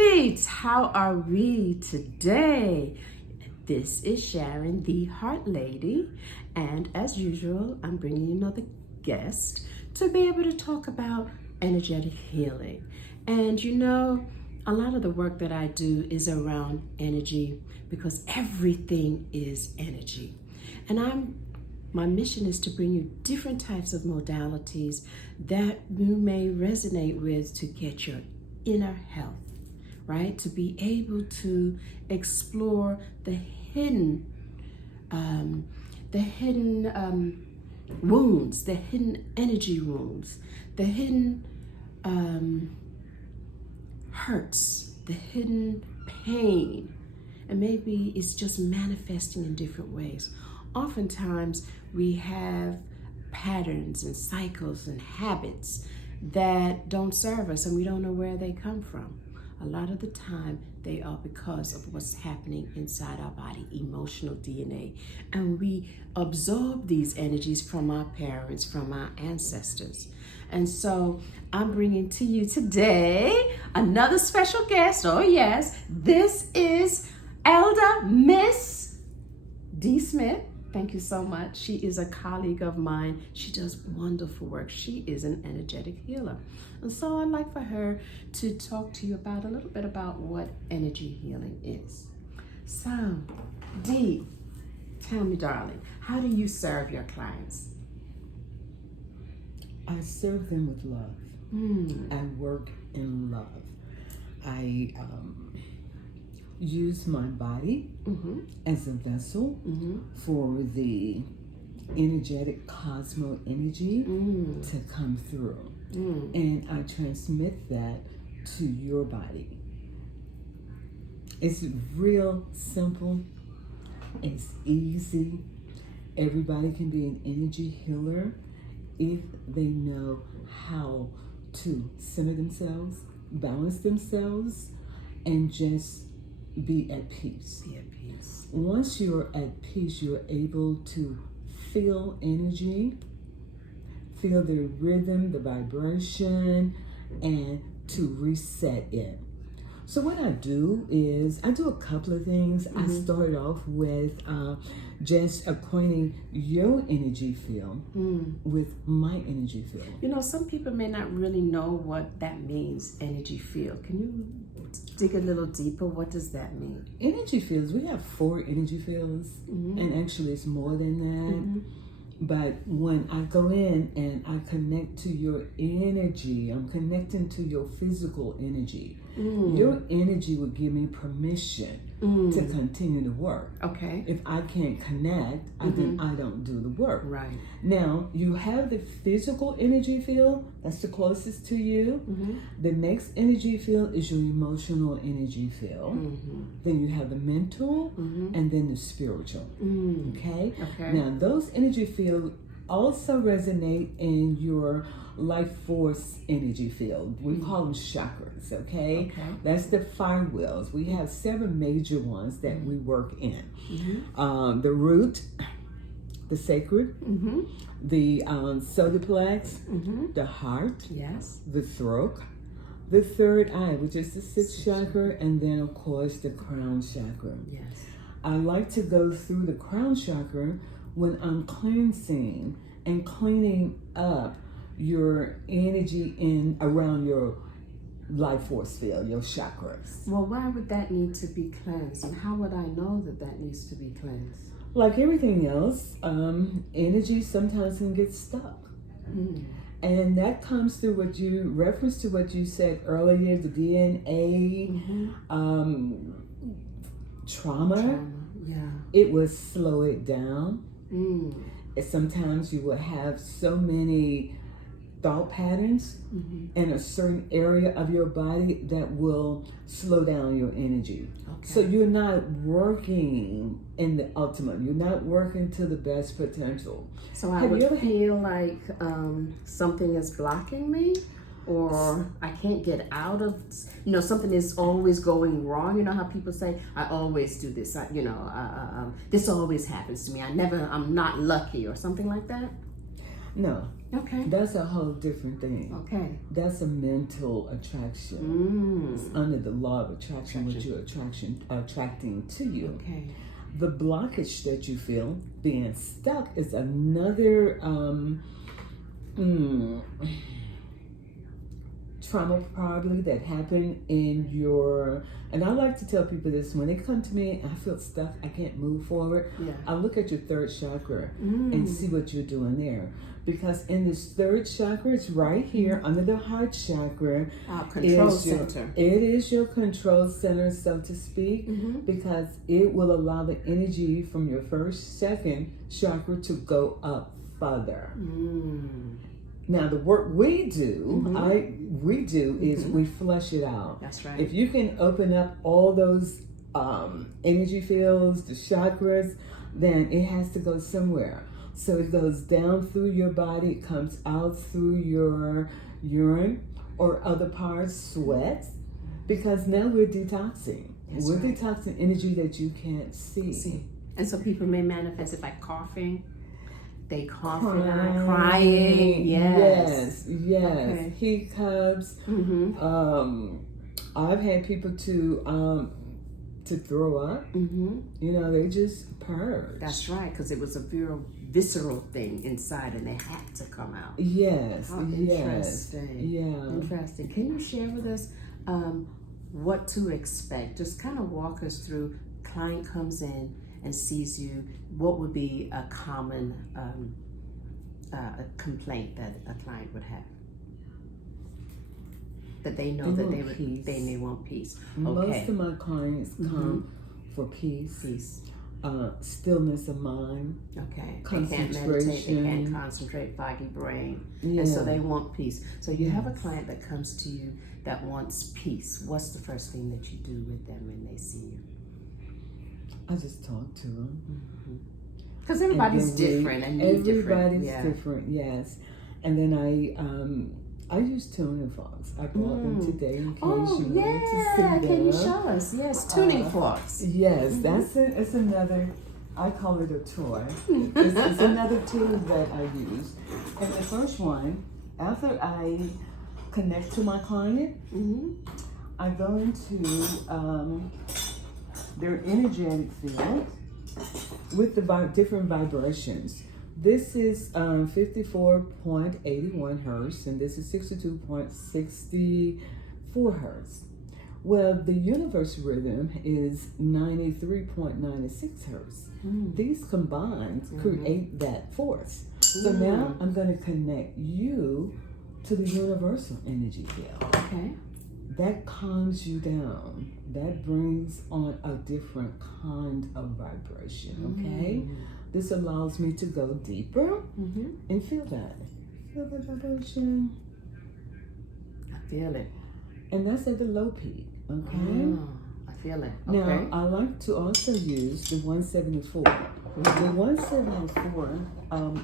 Heartbeats, how are we today? This is Sharon, the Heart Lady, and as usual, I'm bringing you another guest to be able to talk about energetic healing. And you know, a lot of the work that I do is around energy because everything is energy. And my mission is to bring you different types of modalities that you may resonate with to get your inner health, right? To be able to explore the hidden wounds, the hidden energy wounds, the hidden hurts, the hidden pain, and maybe it's just manifesting in different ways. Oftentimes we have patterns and cycles and habits that don't serve us and we don't know where they come from. A lot of the time they are because of what's happening inside our body, emotional DNA. And we absorb these energies from our parents, from our ancestors. And so I'm bringing to you today another special guest. Oh yes, this is Elder Miss Dee Smith. Thank you so much. She is a colleague of mine. She does wonderful work. She is an energetic healer. And so I'd like for her to talk to you about a little bit about what energy healing is. So, Dee, tell me, darling, how do you serve your clients? I serve them with love. I work in love. I use my body as a vessel for the energetic cosmo energy to come through. And I transmit that to your body. It's real simple. It's easy. Everybody can be an energy healer if they know how to center themselves, balance themselves, and just be at peace. Be at peace. Once you're at peace, you're able to feel energy, feel the rhythm, the vibration, and to reset it. So what I do is I do a couple of things. I start off with just acquainting your energy field with my energy field. You know, some people may not really know what that means, energy field. Can you dig a little deeper? What does that mean? Energy fields, we have 4 energy fields, and actually it's more than that. But when I go in and I connect to your energy, I'm connecting to your physical energy. Your energy would give me permission to continue to work. Okay. If I can't connect, then I don't do the work. Right. Now, you have the physical energy field, that's the closest to you. The next energy field is your emotional energy field. Then you have the mental, and then the spiritual. Okay? Now, those energy fields also resonate in your life force energy field. We call them chakras, okay? That's the 5 wheels. We have 7 major ones that we work in. The root, the sacred, the solar plex, the heart, the throat, the third eye, which is the 6th chakra, and then of course the crown chakra. I like to go through the crown chakra when I'm cleansing and cleaning up your energy in around your life force field, your chakras. Well, why would that need to be cleansed? And how would I know that that needs to be cleansed? Like everything else, energy sometimes can get stuck. And that comes through what you referenced to what you said earlier, the DNA, trauma. It will slow it down. Sometimes you will have so many thought patterns in a certain area of your body that will slow down your energy. So you're not working in the ultimate. You're not working to the best potential. So I would feel like something is blocking me, or I can't get out of, something is always going wrong. You know how people say, I always do this, this always happens to me. I'm not lucky, or something like that. No, Okay. that's a whole different thing. Okay. That's a mental attraction. It's under the law of attraction, what you're attracting to you. Okay. The blockage that you feel, being stuck, is another trauma probably that happened in your, and I like to tell people this, when they come to me and I feel stuck, I can't move forward, I look at your third chakra and see what you're doing there. Because in this third chakra, it's right here under the heart chakra. Our control center. It is your control center, so to speak, because it will allow the energy from your first, second chakra to go up further. Now, the work we do, is we flush it out. That's right. If you can open up all those energy fields, the chakras, then it has to go somewhere. So it goes down through your body, it comes out through your urine or other parts, sweat, because now we're detoxing. We're detoxing energy that you can't see. And so people may manifest it by coughing. They cough crying. Yes. Okay. Hiccups. I've had people to throw up. You know, they just purge. That's right, because it was a visceral thing inside and they had to come out. Yes. Interesting. Yeah. Interesting. Can you share with us what to expect? Just kind of walk us through. Client comes in and sees you. What would be a common a complaint that a client would have? That they know that they may want peace. Most of my clients come for peace. Stillness of mind. Okay. Concentration. They can't meditate, they can't concentrate, foggy brain. And so they want peace. So you have a client that comes to you that wants peace. What's the first thing that you do with them when they see you? I just talk to them. Because everybody's different and need different. Everybody's different, yes. And then I use tuning forks. I brought them today in case you wanted to see them. Can you show us? Yes, tuning forks. Yes, it's another, I call it a toy. It's another tool that I use. And the first one, after I connect to my client, I go into their energetic field with the different vibrations. This is 54.81 hertz, and this is 62.64 hertz. Well, the universe rhythm is 93.96 hertz. These combined create that force. So now I'm going to connect you to the universal energy field. Okay. That calms you down. That brings on a different kind of vibration, okay? This allows me to go deeper and feel that. Feel the vibration. I feel it. And that's at the low peak, okay? I feel it. Now, Okay. I like to also use the 174. The 174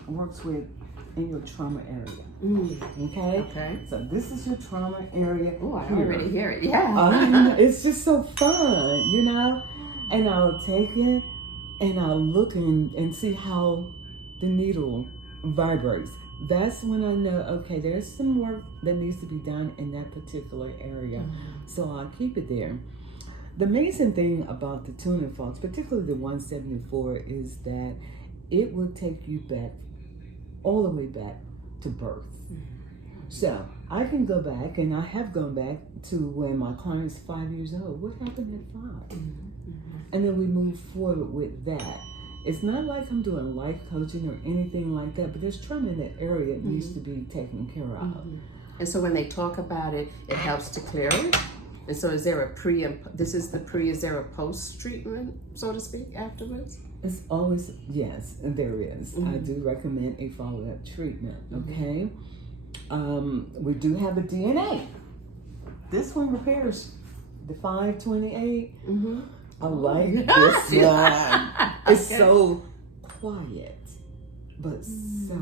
works with in your trauma area. Okay? So this is your trauma area. Oh, I already hear it. Yeah. It's just so fun, you know? And I'll take it and I'll look and see how the needle vibrates. That's when I know, okay, there's some work that needs to be done in that particular area. So I'll keep it there. The amazing thing about the tuning forks, particularly the 174, is that it will take you back, all the way back to birth. So I can go back, and I have gone back to when my client's 5 years old. What happened at 5? And then we move forward with that. It's not like I'm doing life coaching or anything like that, but there's trauma in that area that needs to be taken care of. And so when they talk about it, it helps to clear it. And so is there a pre and this is the pre, is there a post treatment, so to speak, afterwards? It's always, yes, there is. I do recommend a follow-up treatment, okay? We do have a DNA. This one repairs the 528. I like this one. It's so quiet, but so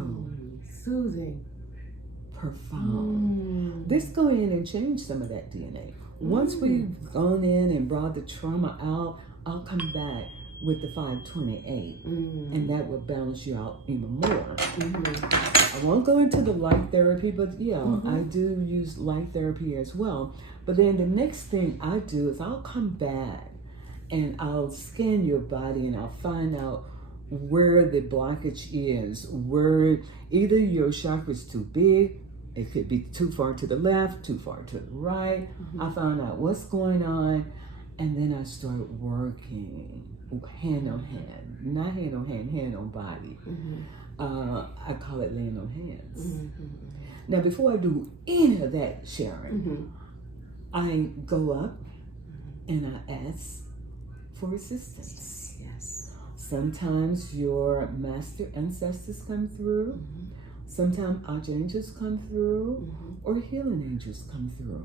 soothing, profound. This go in and change some of that DNA. Once we've gone in and brought the trauma out, I'll come back with the 528, and that will balance you out even more. I won't go into the light therapy, but I do use light therapy as well. But then the next thing I do is I'll come back and I'll scan your body and I'll find out where the blockage is, where either your chakra's too big, it could be too far to the left, too far to the right. I found out what's going on, and then I start working hand on hand, not hand on hand, hand on body. I call it laying on hands. Now, before I do any of that, Sharon, I go up and I ask for assistance. Yes. Sometimes your master ancestors come through. Sometimes archangels come through, or healing angels come through.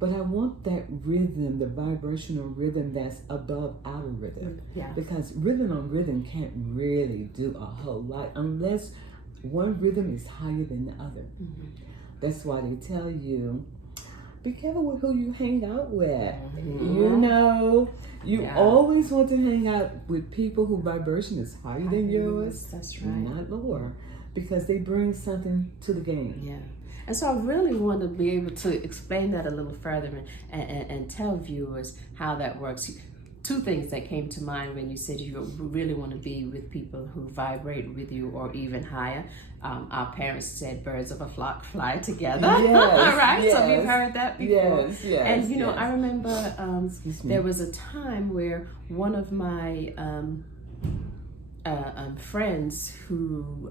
But I want that rhythm, the vibrational rhythm that's above our rhythm. Yeah. Because rhythm on rhythm can't really do a whole lot unless one rhythm is higher than the other. That's why they tell you, be careful with who you hang out with. You know, you always want to hang out with people whose vibration is higher than yours. That's right. Not lower. Because they bring something to the game. Yeah. And so I really want to be able to explain that a little further and tell viewers how that works. Two things that came to mind when you said you really want to be with people who vibrate with you or even higher. Our parents said birds of a flock fly together. Right? Yes. So we've heard that before. Yes. And you know, I remember there was a time where one of my friends who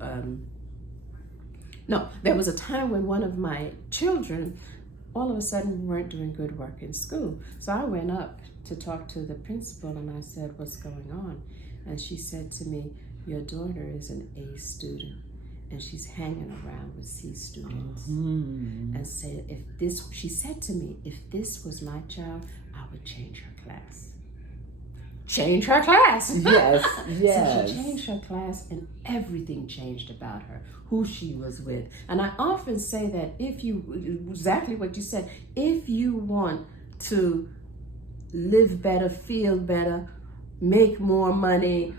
there was a time when one of my children all of a sudden weren't doing good work in school. So I went up to talk to the principal and I said, what's going on? And she said to me, your daughter is an A student and she's hanging around with C students. And said, she said to me, if this was my child, I would change her class. Change her class. Yes. So she changed her class and everything changed about her, who she was with. And I often say that exactly what you said, if you want to live better, feel better, make more money,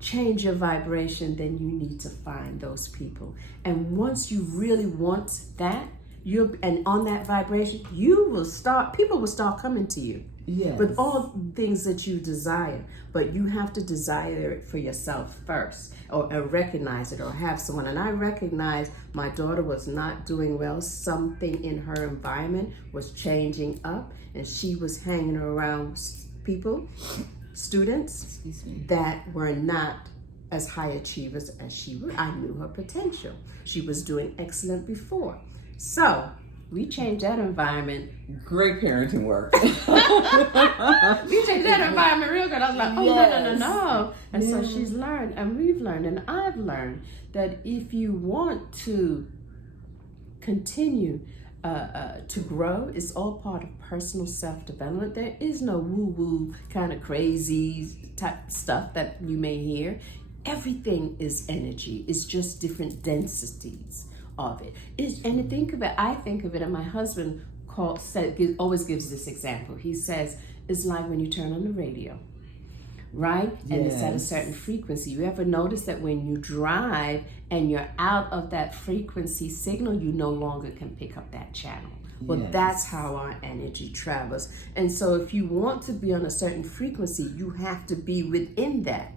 change your vibration, then you need to find those people. And once you really want that, and on that vibration, people will start coming to you. Yes. With all things that you desire, but you have to desire it for yourself first, or recognize it, or have someone. And I recognize my daughter was not doing well. Something in her environment was changing up, and she was hanging around students that were not as high achievers as she was. I knew her potential. She was doing excellent before. So we changed that environment. Great parenting work. We changed that environment real good. I was like, no. And so she's learned, and we've learned, and I've learned that if you want to continue to grow, it's all part of personal self-development. There is no woo-woo kind of crazy type stuff that you may hear. Everything is energy. It's just different densities of it. And think of it, I think of it, and my husband always gives this example. He says, it's like when you turn on the radio, right? And it's at a certain frequency. You ever notice that when you drive and you're out of that frequency signal, you no longer can pick up that channel? Well, that's how our energy travels. And so if you want to be on a certain frequency, you have to be within that.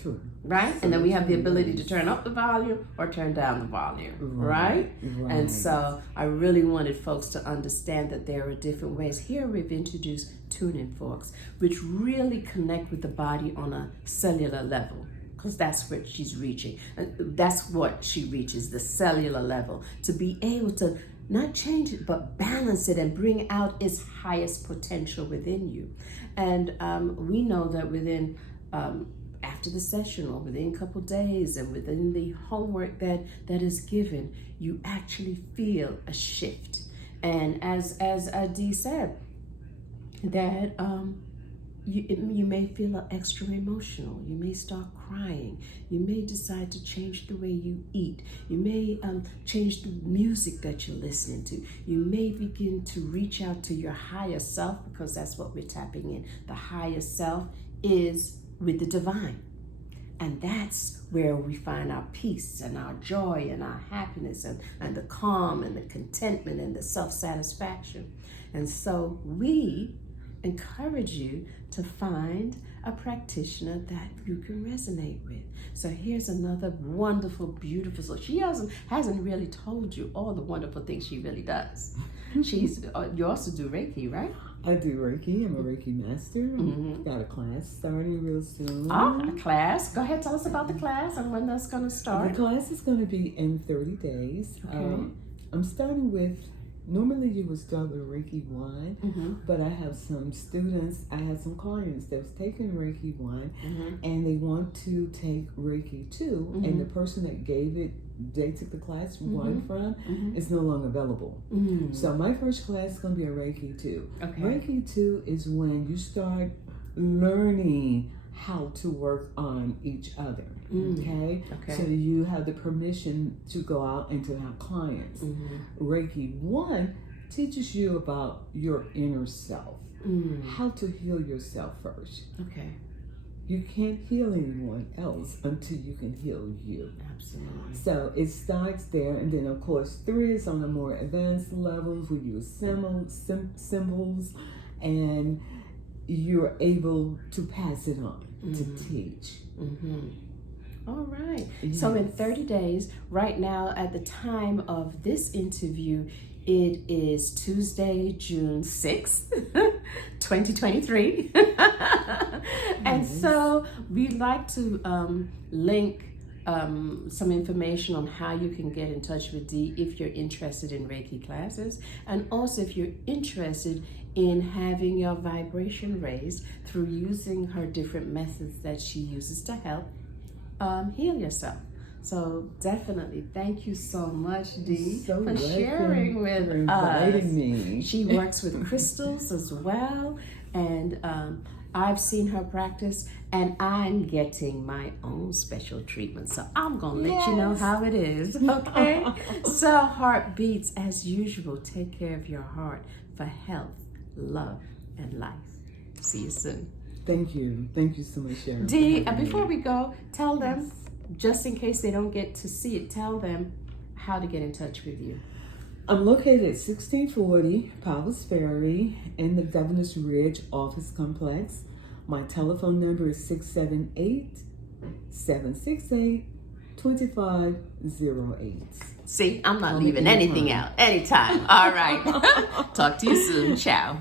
True. Right? And then we have the ability to turn up the volume or turn down the volume, right? And so I really wanted folks to understand that there are different ways. Here we've introduced tuning forks, which really connect with the body on a cellular level, because that's what she's reaching. That's what she reaches, the cellular level, to be able to not change it, but balance it and bring out its highest potential within you. And we know that within after the session, or within a couple days, and within the homework that is given, you actually feel a shift. And as Dee said, that you may feel extra emotional. You may start crying. You may decide to change the way you eat. You may change the music that you're listening to. You may begin to reach out to your higher self, because that's what we're tapping in. The higher self is with the divine. And that's where we find our peace and our joy and our happiness and the calm and the contentment and the self-satisfaction. And so we encourage you to find a practitioner that you can resonate with. So here's another wonderful, beautiful, so she hasn't really told you all the wonderful things she really does. You also do Reiki, right? I do Reiki. I'm a Reiki master. Got a class starting real soon. A class. Go ahead, tell us about the class and when that's going to start. The class is going to be in 30 days. Okay. I'm starting with, normally you would start with Reiki 1, but I have some students, I have some clients that's taken Reiki 1 and they want to take Reiki 2, and the person that gave it, they took the class 1 from, is no longer available. So my first class is going to be a Reiki 2. Okay. Reiki 2 is when you start learning how to work on each other. Okay? So you have the permission to go out and to have clients. Reiki 1 teaches you about your inner self, how to heal yourself first. Okay. You can't heal anyone else until you can heal you. Absolutely. So it starts there, and then of course 3 is on the more advanced levels. We use symbols, and you're able to pass it on to teach. All right. Yes. So in 30 days, right now at the time of this interview, it is Tuesday, June 6th, 2023. And so we'd like to link some information on how you can get in touch with Dee if you're interested in Reiki classes, and also if you're interested in having your vibration raised through using her different methods that she uses to help heal yourself. So definitely, thank you so much, Dee, for sharing with us. Me. She works with crystals as well, and I've seen her practice, and I'm getting my own special treatment. So I'm gonna let you know how it is, okay? So heartbeats, as usual, take care of your heart for health, love, and life. See you soon. Thank you. Thank you so much, Sharon. Dee, before we go, tell them, just in case they don't get to see it, tell them how to get in touch with you. I'm located at 1640 Powers Ferry in the Governor's Ridge Office Complex. My telephone number is 678-768-2508. See, I'm not leaving anything out. Anytime. All right. Talk to you soon. Ciao.